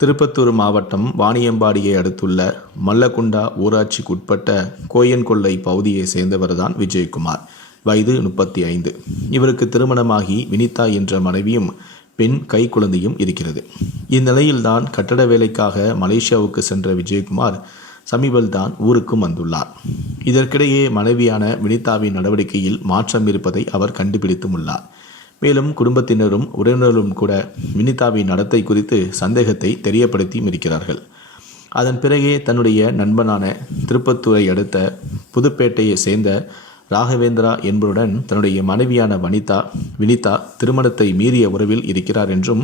திருப்பத்தூர் மாவட்டம் வாணியம்பாடியை அடுத்துள்ள மல்லகுண்டா ஊராட்சிக்குட்பட்ட கோயன்கொள்ளை பகுதியை சேர்ந்தவர்தான் விஜயகுமார். வயது முப்பத்தி ஐந்து இவருக்கு திருமணமாகி வினிதா என்ற மனைவியும் பெண் கைக்குழந்தையும் இருக்கிறது. இந்நிலையில்தான் கட்டட வேலைக்காக மலேசியாவுக்கு சென்ற விஜயகுமார் சமீபல்தான் ஊருக்கும் வந்துள்ளார். இதற்கிடையே மனைவியான வினிதாவின் நடவடிக்கையில் மாற்றம் இருப்பதை அவர் கண்டுபிடித்தும் உள்ளார். மேலும் குடும்பத்தினரும் உறவினரும் கூட வினிதாவின் நடத்தை குறித்து சந்தேகத்தை தெரியப்படுத்தியும் இருக்கிறார்கள். அதன் பிறகே தன்னுடைய நண்பனான திருப்பத்தூரை அடுத்த புதுப்பேட்டையை சேர்ந்த ராகவேந்திரா என்பதுடன் தன்னுடைய மனைவியான வனிதா வினிதா திருமணத்தை மீறிய உறவில் இருக்கிறார் என்றும்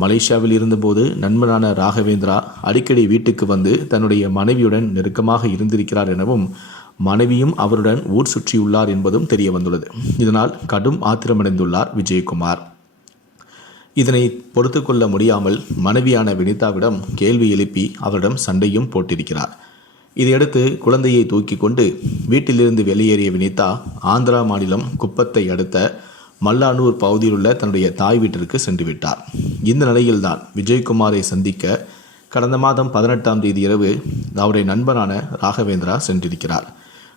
மலேசியாவில் இருந்தபோது நண்பனான ராகவேந்திரா அடிக்கடி வீட்டுக்கு வந்து தன்னுடைய மனைவியுடன் நெருக்கமாக இருந்திருக்கிறார் எனவும் மனைவியும் அவருடன் ஊர் சுற்றியுள்ளார் என்பதும் தெரிய வந்துள்ளது இதனால் கடும் ஆத்திரமடைந்துள்ளார் விஜயகுமார். இதனை பொறுத்து கொள்ள முடியாமல் மனைவியான வினிதாவிடம் கேள்வி எழுப்பி அவரிடம் சண்டையும் போட்டிருக்கிறார். இதையடுத்து குழந்தையை தூக்கி கொண்டு வீட்டிலிருந்து வெளியேறிய வினிதா ஆந்திரா மாநிலம் குப்பத்தை அடுத்த மல்லானூர் பகுதியில் உள்ள தன்னுடைய தாய் வீட்டிற்கு சென்று விட்டார். இந்த நிலையில்தான் விஜயகுமாரை சந்திக்க கடந்த மாதம் பதினெட்டாம் தேதி இரவு அவருடைய நண்பரான ராகவேந்திரா சென்றிருக்கிறார்.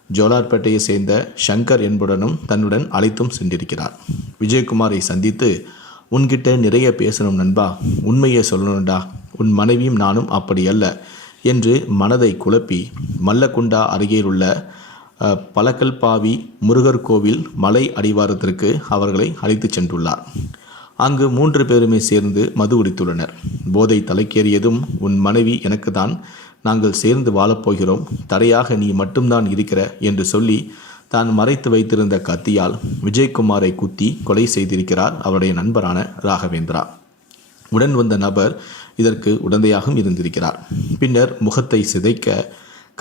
ஜோலார்பேட்டையை சேர்ந்த ஷங்கர் என்புடனும் தன்னுடன் அழைத்தும் சென்றிருக்கிறார். விஜயகுமாரை சந்தித்து உன்கிட்ட நிறைய பேசணும் நண்பா உண்மையை சொல்லணும்டா உன் மனைவியும் நானும் அப்படி அல்ல என்று மனதை குழப்பி மல்லக்குண்டா அருகேயுள்ள அஹ், பலக்கல்பாவி முருகர் கோவில் மலை அடிவாரத்திற்கு அவர்களை அழைத்துச் சென்றுள்ளார். அங்கு மூன்று பேருமே சேர்ந்து மது குடித்துள்ளனர். போதை தலைக்கேறியதும் உன் மனைவி எனக்கு தான் நாங்கள் சேர்ந்து வாழப்போகிறோம். தடையாக நீ மட்டும்தான் இருக்கிற என்று சொல்லி தான் மறைத்து வைத்திருந்த கத்தியால் விஜயகுமாரை குத்தி கொலை செய்திருக்கிறார் அவருடைய நண்பரான ராகவேந்திரா. உடன் வந்த நபர் இதற்கு உடந்தையாகவும் இருந்திருக்கிறார். பின்னர் முகத்தை சிதைக்க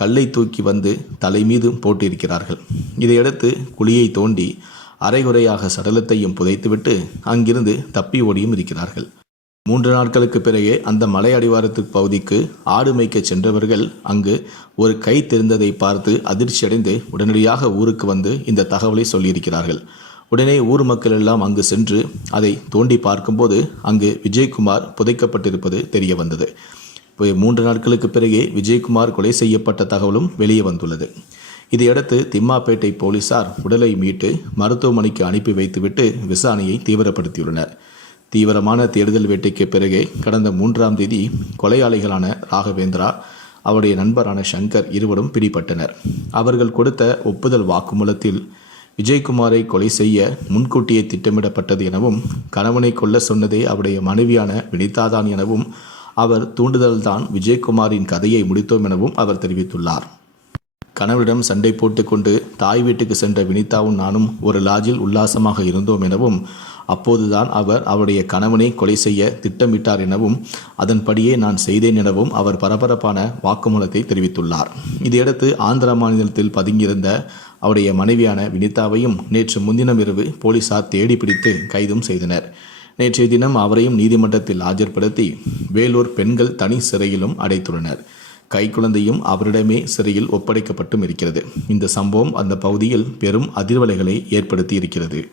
கல்லை தூக்கி வந்து தலை மீதும் போட்டிருக்கிறார்கள். இதையடுத்து குழியை தோண்டி அரைகுறையாக சடலத்தையும் புதைத்துவிட்டு அங்கிருந்து தப்பி ஓடியும் இருக்கிறார்கள். மூன்று நாட்களுக்கு பிறகே அந்த மலை அடிவாரத்து பகுதிக்கு ஆடு மேய்க்க சென்றவர்கள் அங்கு ஒரு கை தெரிந்ததை பார்த்து அதிர்ச்சியடைந்து உடனடியாக ஊருக்கு வந்து இந்த தகவலை சொல்லியிருக்கிறார்கள். உடனே ஊர் மக்கள் எல்லாம் அங்கு சென்று அதை தோண்டி பார்க்கும்போது அங்கு விஜயகுமார் புதைக்கப்பட்டிருப்பது தெரிய வந்தது இப்போ மூன்று நாட்களுக்கு பிறகே விஜயகுமார் கொலை செய்யப்பட்ட தகவலும் வெளியே வந்துள்ளது. இதையடுத்து திம்மாப்பேட்டை போலீசார் உடலை மீட்டு மருத்துவமனைக்கு அனுப்பி வைத்துவிட்டு விசாரணையை தீவிரப்படுத்தியுள்ளனர். தீவிரமான தேடுதல் வேட்டைக்கு பிறகே கடந்த மூன்றாம் தேதி கொலையாளிகளான ராகவேந்திரா அவருடைய நண்பரான சங்கர் இருவரும் பிடிபட்டனர். அவர்கள் கொடுத்த ஒப்புதல் வாக்குமூலத்தில் விஜயகுமாரை கொலை செய்ய முன்கூட்டியே திட்டமிடப்பட்டது எனவும் கணவனை கொல்ல சொன்னதே அவருடைய மனைவியான வினிதாதான் எனவும் அவர் தூண்டுதல்தான் விஜயகுமாரின் கதையை முடித்தோம் எனவும் அவர் தெரிவித்துள்ளார். கணவரிடம் சண்டை போட்டுக்கொண்டு தாய் வீட்டுக்கு சென்ற வினிதாவும் நானும் ஒரு லாட்ஜில் உல்லாசமாக இருந்தோம் எனவும் அப்போதுதான் அவர் அவருடைய கணவனை கொலை செய்ய திட்டமிட்டார் எனவும் அதன்படியே நான் செய்தேன் எனவும் அவர் பரபரப்பான வாக்குமூலத்தை தெரிவித்துள்ளார். இதையடுத்து ஆந்திர மாநிலத்தில் பதுங்கியிருந்த அவருடைய மனைவியான வினிதாவையும் நேற்று முன்தினம் இரவு போலீசார் தேடி பிடித்து கைதும் செய்தனர். நேற்றைய தினம் அவரையும் நீதிமன்றத்தில் ஆஜர்படுத்தி வேலூர் பெண்கள் தனி சிறையிலும் அடைத்துள்ளனர். கைக்குழந்தையும் அவரிடமே சிறையில் ஒப்படைக்கப்பட்டும் இருக்கிறது. இந்த சம்பவம் அந்த பகுதியில் பெரும் அதிர்வலைகளை ஏற்படுத்தி இருக்கிறது.